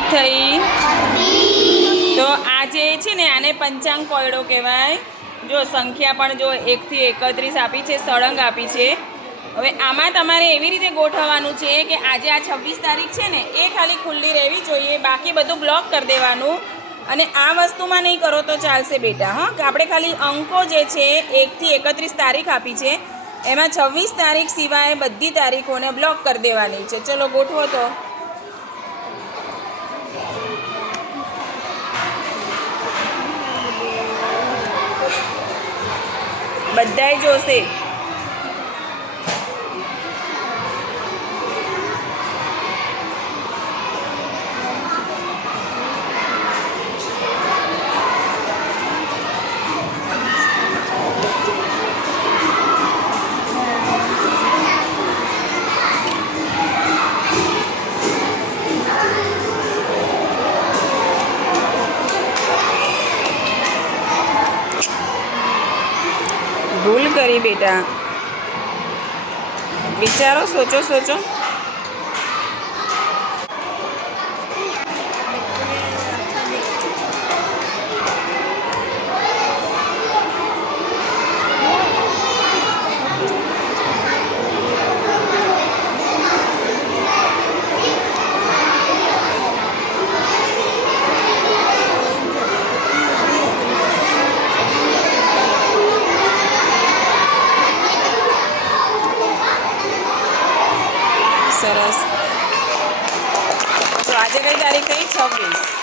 તારીખ થઈ? તો આજે છે ને આને પંચાંગ કોયડો કહેવાય. જો સંખ્યા પણ જો 1 થી 31 આપી છે, સળંગ આપી છે. હવે આમાં તમારે એવી રીતે ગોઠવવાનું છે કે આજે આ 26 તારીખ છે ને એ ખાલી ખુલ્લી રહેવી જોઈએ, બાકી બધું બ્લોક કરી દેવાનું. અને આ વસ્તુમાં નહીં કરો તો ચાલશે બેટા. હા, કે આપણે ખાલી અંકો જે છે 1 થી 31 તારીખ આપી છે, એમાં 26 તારીખ સિવાય બધી તારીખોને બ્લોક કરી દેવાની છે. ચલો ગોઠવો તો. બધાય જોશે. ભૂલ કરી બેટા. વિચારો, સોચો સોચો. સરસ. તો આજે કઈ તારીખ થઈ? 26.